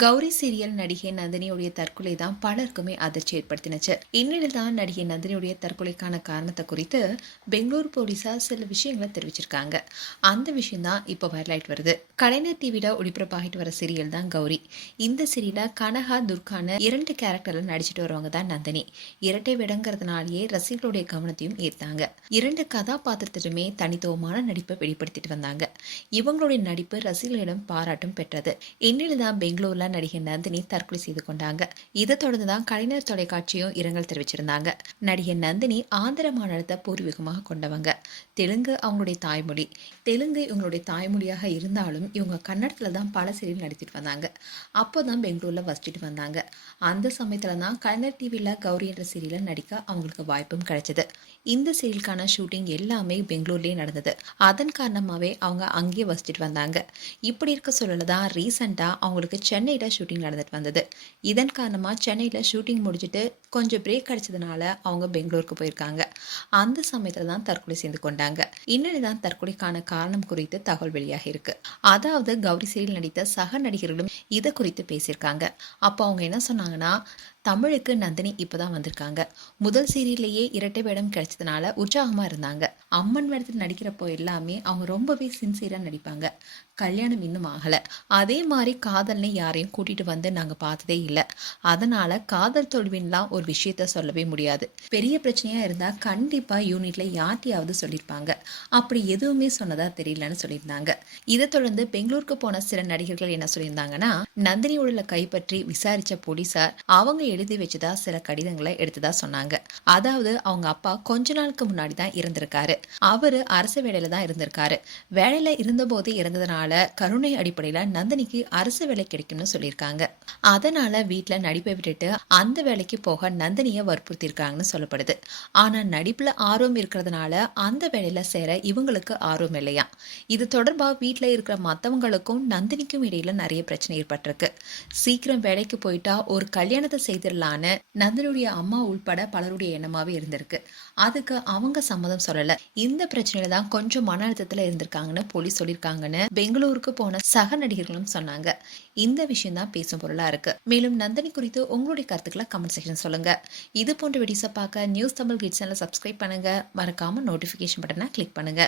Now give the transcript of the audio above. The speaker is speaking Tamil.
கௌரி சீரியல் நடிகை நந்தினியுடைய தற்கொலை தான் பலருக்குமே அதிர்ச்சி ஏற்படுத்தினுச்சு. இந்நிலையில் தான் நடிகை நந்தினியுடைய தற்கொலைக்கான காரணத்தை குறித்து பெங்களூர் போலீசார் சில விஷயங்களை தெரிவிச்சிருக்காங்க. அந்த விஷயம் தான் இப்போ வைரல் ஆயிட்டு வருது. கலைஞர் டிவியில ஒளிபரப்பாகிட்டு வர சீரியல் தான் கௌரி. இந்த சீரியல கனகா துர்கான 2 கேரக்டர்ல நடிச்சிட்டு வரவங்க தான் நந்தினி. இரட்டை விடங்கிறதுனாலேயே ரசிகர்களுடைய கவனத்தையும் ஈர்த்தாங்க. 2 கதாபாத்திரத்திலுமே தனித்துவமான நடிப்பை வெளிப்படுத்திட்டு வந்தாங்க. இவங்களுடைய நடிப்பு ரசிகர்களிடம் பாராட்டும் பெற்றது. இந்நிலையில் தான் பெங்களூர்ல நடிகை நந்தினி தற்கொலை செய்து கொண்டாங்க. இதை தொடர்ந்து தான் கலைஞர் தொலைக்காட்சியும் இரங்கல் தெரிவிச்சிருந்தாங்க. நடிகை நந்தினி ஆந்திர மாநிலத்தை பூர்வீகமாக கொண்டவங்க. தெலுங்கு அவங்களுடைய தாய்மொழி. தெலுங்கு இவங்களுடைய தாய்மொழியாக இருந்தாலும் இவங்க கன்னடத்துல தான் பல சீரியல் நடித்திட்டு வந்தாங்க. அப்போதான் பெங்களூர்ல வசிச்சுட்டு வந்தாங்க. அந்த சமயத்துல தான் கலைஞர் டிவியில கௌரி என்ற சீரியல நடிக்க அவங்களுக்கு வாய்ப்பும் கிடைச்சது. இந்த சீரியலுக்கான ஷூட்டிங் எல்லாமே பெங்களூர்லயே நடந்தது. அதன் காரணமாவே அவங்க அங்கேயே வசிச்சுட்டு வந்தாங்க. இப்படி இருக்க சொல்லல தான் ரீசெண்டா அவங்களுக்கு சென்னையில ஷூட்டிங் நடந்துட்டு வந்தது. இதன் காரணமா சென்னையில ஷூட்டிங் முடிச்சுட்டு கொஞ்சம் பிரேக் கிடைச்சதுனால அவங்க பெங்களூருக்கு போயிருக்காங்க. அந்த சமயத்துல தான் தற்கொலை செய்து கொண்டாங்க. இந்நிலைதான் தற்கொலைக்கான காரணம் குறித்து தகவல் வெளியாகி இருக்கு. அதாவது கௌரி சீரியல் நடித்த சக நடிகர்களும் இதை குறித்து பேசியிருக்காங்க. அப்போ அவங்க என்ன சொன்னாங்கன்னா, தமிழுக்கு நந்தினி இப்பதான் வந்திருக்காங்க. முதல் சீரியல்லையே இரட்டை வேடம் கிடைச்சதுனால உற்சாகமா இருந்தாங்க. அம்மன் வேடத்தில் நடிக்கிறப்போ எல்லாமே அவங்க ரொம்பவே சின்சியரா நடிப்பாங்க. கல்யாணம் இன்னும் ஆகல. அதே மாதிரி காதல்னு யாரையும் கூட்டிட்டு வந்து நாங்க பார்த்ததே இல்லை. அதனால காதல் தோல்வின்லாம் ஒரு விஷயத்த சொல்லவே முடியாது. பெரிய பிரச்சனையா இருந்தா கண்டிப்பா யூனிட்ல யார்ட்டையாவது சொல்லியிருப்பாங்க. அப்படி எதுவுமே சொன்னதா தெரியலன்னு சொல்லியிருந்தாங்க. இதை தொடர்ந்து பெங்களூருக்கு போன சில நடிகர்கள் என்ன சொல்லியிருந்தாங்கன்னா, நந்தினி உடலை கைப்பற்றி விசாரிச்ச போலீசார் அவங்க எழுதி வச்சுதா சில கடிதங்களை எடுத்ததா சொன்னாங்க. அதாவது அவங்க அப்பா கொஞ்ச நாளுக்கு முன்னாடி தான் இறந்திருக்காரு. அவரு அரசு வேலையில தான் இருந்திருக்காரு. வேலையில இருந்த போது இறந்ததுனால கருணை அடிப்படையில நந்தினிக்கு அரசு வேலை கிடைக்கும்னு சொல்லியிருக்காங்க. அதனால வீட்டுல நடிப்பை விட்டுட்டு அந்த வேலைக்கு போக நந்தினிய வற்புறுத்திருக்காங்கன்னு சொல்லப்படுது. ஆனா நடிப்புல ஆர்வம் இருக்கிறதுனால அந்த வேலையில சேர இவங்களுக்கு ஆர்வம் இல்லையா. இது தொடர்பா வீட்டுல இருக்கிற மத்தவங்களுக்கும் நந்தினிக்கும் இடையில நிறைய பிரச்சனை ஏற்பட்டிருக்கு. சீக்கிரம் வேலைக்கு போயிட்டா ஒரு கல்யாணத்தை செய்திடலான்னு நந்தினியுடைய அம்மா உள்பட பலருடைய எண்ணமாவே இருந்திருக்கு. அதுக்கு அவங்க சம்மதம் சொல்லல. இந்த பிரச்சனையில தான் கொஞ்சம் மன அழுத்தத்துல இருந்திருக்காங்கன்னு போலீஸ் சொல்லியிருக்காங்கன்னு பெங்களூருக்கு போன சக நடிகர்களும் சொன்னாங்க. இந்த விஷயம் தான் பேசும் பொருளா இருக்கு. மேலும் நந்தினி குறித்து உங்களுடைய கருத்துக்களை கமெண்ட் செக்ஷன் சொல்லுங்க. இது போன்ற வீடியோஸை பார்க்க நியூஸ் தமிழ் கிட்ஸ் சேனலை சப்ஸ்கிரைப் பண்ணுங்க. மறக்காம நோட்டிபிகேஷன் பட்டனை கிளிக் பண்ணுங்க.